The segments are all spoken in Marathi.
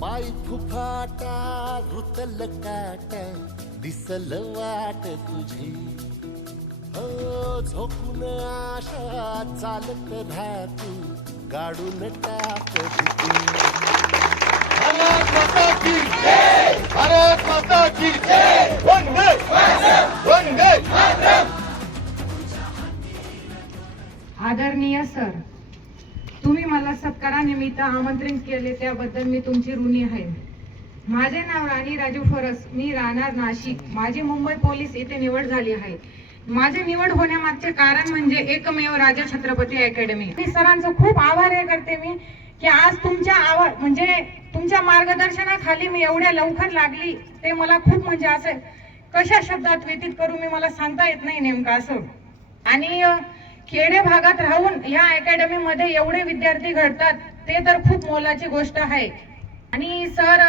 पाय फुफाटा रुतल काट दिसल वाट तुझी. हो झोपून आशा चालत राहतू गाडून टाक भीती. भारत माता की जय! भारत माता की जय! वंदे! वंदे! आदरणीय सर तुम्ही मला सत्कारानिमित्त आमंत्रित केले त्याबद्दल मी तुमची ऋणी आहे. माझे नाव राणी राजू फरस. मी राहणार नाशिक. माझी मुंबई पोलीस येथे निवड झाली आहे. माझे निवड होण्यामागचे कारण म्हणजे एकमेव राजा छत्रपती अकॅडमी. मी सरांचं खूप आभार करते मी की आज तुमच्या आवाज म्हणजे तुमच्या मार्गदर्शनाखाली मी एवढ्या लवकर लागली ते मला खूप म्हणजे असं कशा शब्दात व्यतीत करू मी मला सांगता येत नाही नेमकं असं. आणि खेडे भागात राहून या अकॅडमी मध्ये एवढे विद्यार्थी घडतात ते तर खूप मोलाची गोष्ट आहे. आणि सर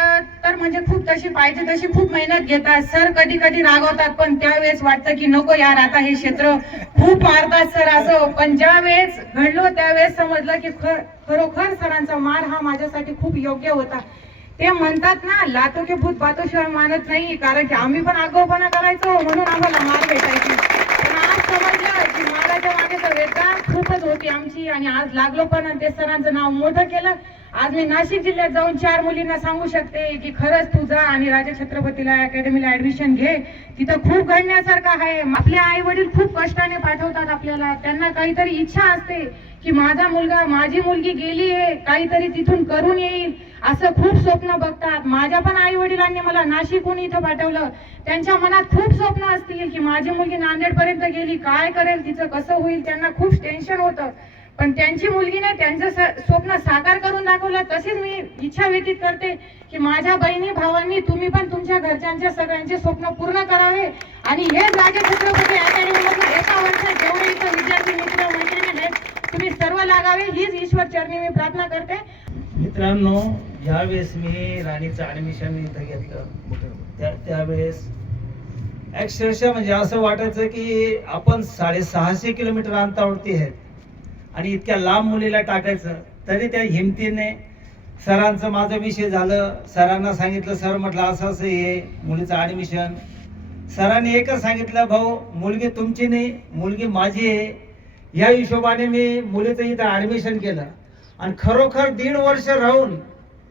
तर म्हणजे खूप तशी पाहिजे तशी खूप मेहनत घेतात. सर कधी कधी रागवतात पण त्यावेळेस वाटतं की नको यार आता हे क्षेत्र खूप मारतात सर असं. पण ज्या वेळेस घडलो त्यावेळेस समजलं की खर खरोखर सरांचा मार हा माझ्यासाठी खूप योग्य होता. ते म्हणतात ना लातो के भूत बातोशिवाय मानत नाही कारण की आम्ही पण आगाऊपणा करायचो म्हणून आम्हाला मार भेटायची. आज समजलं की माराच्या मागे तर वेदना खूपच होती आमची आणि आज लागलो पण आणि ते सरांचं नाव मोठं केलं. आज मी नाशिक जिल्ह्यात जाऊन चार मुलींना सांगू शकते की खरंच तू जा आणि राजा छत्रपतीला अकॅडमीला ऍडमिशन घे. तिथं खूप घडण्यासारखं आहे. आपले आई वडील खूप कष्टाने पाठवतात आपल्याला. त्यांना काहीतरी इच्छा असते की माझा मुलगा माझी मुलगी गेली आहे काहीतरी तिथून करून येईल. असं खूप स्वप्न बघतात. माझ्या पण आई वडिलांनी मला नाशिकहून इथं पाठवलं. त्यांच्या मनात खूप स्वप्न असतील की माझी मुलगी नांदेड पर्यंत गेली. काय करेल तिचं? कसं होईल? त्यांना खूप टेन्शन होतं. पण त्यांची मुलगीने त्यांचं स्वप्न साकार करून दाखवलं तसेच मी इच्छा व्यतीत करते की माझ्या बहिणी भावांनी तुम्ही पण तुमच्या घरच्यांच्या सगळ्यांचे स्वप्न पूर्ण करावे. आणि हेच जागे छत्रपती अकॅडमीमधून एका वर्षात जेवढे इथं विद्यार्थी मित्र मैत्रिणी आहेत तुम्ही सर्व लागावे हीच ईश्वर चरणी मी प्रार्थना करते. मित्रांनो ज्यावेळेस मी राणीचं ऍडमिशन इथं घेतलं. त्या त्यावेळेस अक्षरशः म्हणजे असं वाटायचं की आपण साडेसहाशे किलोमीटर अंतरावरती आहेत. आणि इतक्या लांब मुलीला टाकायचं तरी त्या हिमतीने सरांचं माझं विषय झालं. सरांना सांगितलं सर म्हटलं असं असं हे मुलीचं ॲडमिशन सरांनी एकच सांगितलं भाऊ मुलगी तुमची नाही मुलगी माझी आहे. या हिशोबाने मी मुलीचं इथं ॲडमिशन केलं. आणि खरोखर दीड वर्ष राहून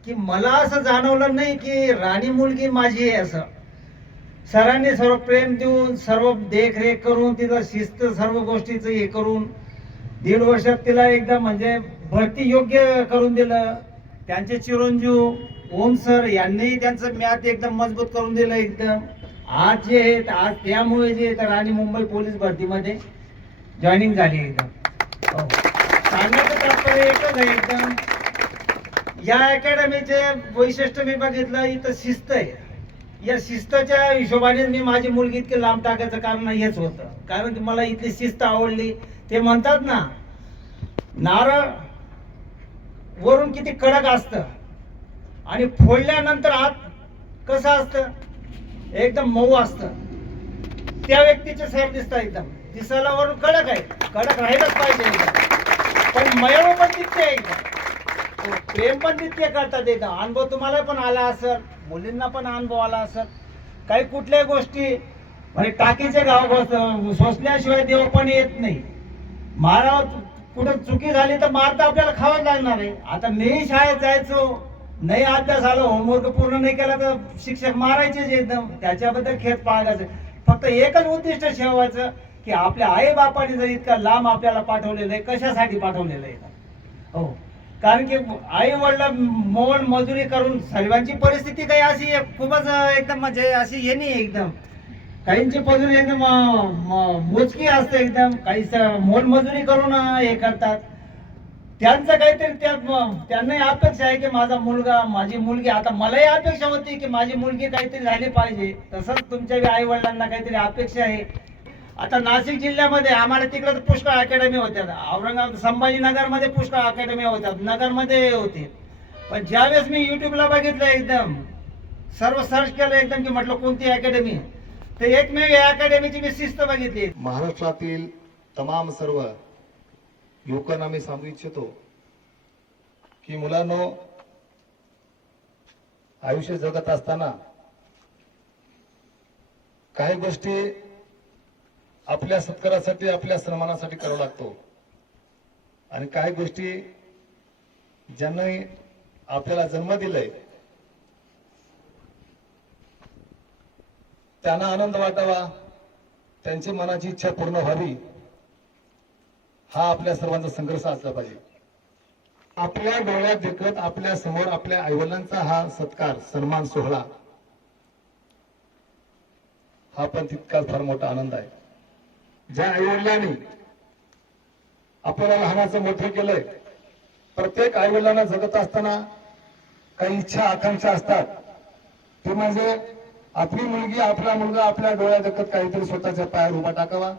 की मला असं जाणवलं नाही की राणी मुलगी माझी आहे असं. सरांनी सर्व प्रेम देऊन सर्व देखरेख करून तिथं शिस्त सर्व गोष्टीचं हे करून दीड वर्षात तिला एकदम म्हणजे भरती योग्य करून दिलं. त्यांचे चिरंजीव ओम सर यांनीही त्यांचं मॅथ एकदम मजबूत करून दिलं एकदम. आज जे आहेत आज त्यामुळे जे आहेत, राणी मुंबई पोलीस भरतीमध्ये जॉईनिंग झाली एकदम. हो. सांगण्याचं तात्पर्य एकच आहे एकदम. या अकॅडमीचे वैशिष्ट्य मी बघितलं इथं शिस्त आहे. या शिस्तच्या हिशोबाने मी माझी मुलगी इतकी लांब टाकायचं कारण हेच होतं. कारण की मला इथली शिस्त आवडली. ते म्हणतात ना नारळ वरून किती कडक असतं आणि फोडल्यानंतर आत कसं असतं? एकदम मऊ असतं. त्या व्यक्तीचे सर दिसतं एकदम. दिसायला वरून कडक आहे. कडक राहिलंच पाहिजे पण मयव पण तितके आहे एकदम. प्रेम पण तितके करतात एकदम. अनुभव तुम्हाला पण आला असेल. मुलींना पण अनुभव आला असेल. काही कुठल्याही गोष्टी म्हणजे टाकीचे गाव सोसल्याशिवाय देव पण येत नाही. मारा कुठं चुकी झाली तर मार तर आपल्याला खावंच लागणार आहे. आता मी शाळेत जायचो नाही अभ्यास आलो होमवर्क पूर्ण नाही केला तर शिक्षक मारायचेच एकदम त्याच्याबद्दल खेत पाळायचं. फक्त एकच उद्दिष्ट ठेवायचं की आपल्या आई बापाने जर इतका लांब आपल्याला पाठवलेलं आहे कशासाठी पाठवलेलं आहे? हो. कारण की आई वडील मोल मजुरी करून सर्वांची परिस्थिती काही अशी आहे, खूपच एकदम म्हणजे अशी हे नाही एकदम. काहींची मजुरी एकदम मोजकी असते एकदम. काही मोल मजुरी करून हे करतात. त्यांचं काहीतरी त्या त्यांनाही अपेक्षा आहे की माझा मुलगा माझी मुलगी आता मलाही अपेक्षा होती की माझी मुलगी काहीतरी झाली पाहिजे. तसंच तुमच्या आई वडिलांना काहीतरी अपेक्षा आहे. आता नाशिक जिल्ह्यामध्ये आम्हाला तिकडे पुष्कळ अकॅडमी होत्या. औरंगाबाद संभाजीनगरमध्ये पुष्कळ अकॅडमी होत्या. नगरमध्ये होते. पण ज्यावेळेस मी युट्यूबला बघितलं एकदम सर्व सर्च केलं एकदम की म्हटलं कोणती अकॅडमी तर एकमेव या अकॅडमीची मी शिस्त बघितली. महाराष्ट्रातील तमाम सर्व युवकांना मी सांगू इच्छितो की मुलांनो आयुष्य जगत असताना काही गोष्टी आपल्या सत्कारासाठी आपल्या सन्मानासाठी करावं लागतो. आणि काही गोष्टी ज्यांनी आपल्याला जन्म दिलाय त्यांना आनंद वाटावा त्यांची मनाची इच्छा पूर्ण व्हावी हा आपल्या सर्वांचा संघर्ष असला पाहिजे. आपल्या डोळ्यात देखत आपल्यासमोर आपल्या आईवडिलांचा हा सत्कार सन्मान सोहळा हा पण तितकाच फार मोठा आनंद आहे. ज्या आईवडिलांनी आपल्याला लहानाचं मोठं केलंय. प्रत्येक आईवडिलांना जगत असताना काही इच्छा आकांक्षा असतात. ते म्हणजे आपली मुलगी आपला मुलगा आपल्या डोळ्या देखत काहीतरी स्वतःच्या पायावर उभा टाकावा.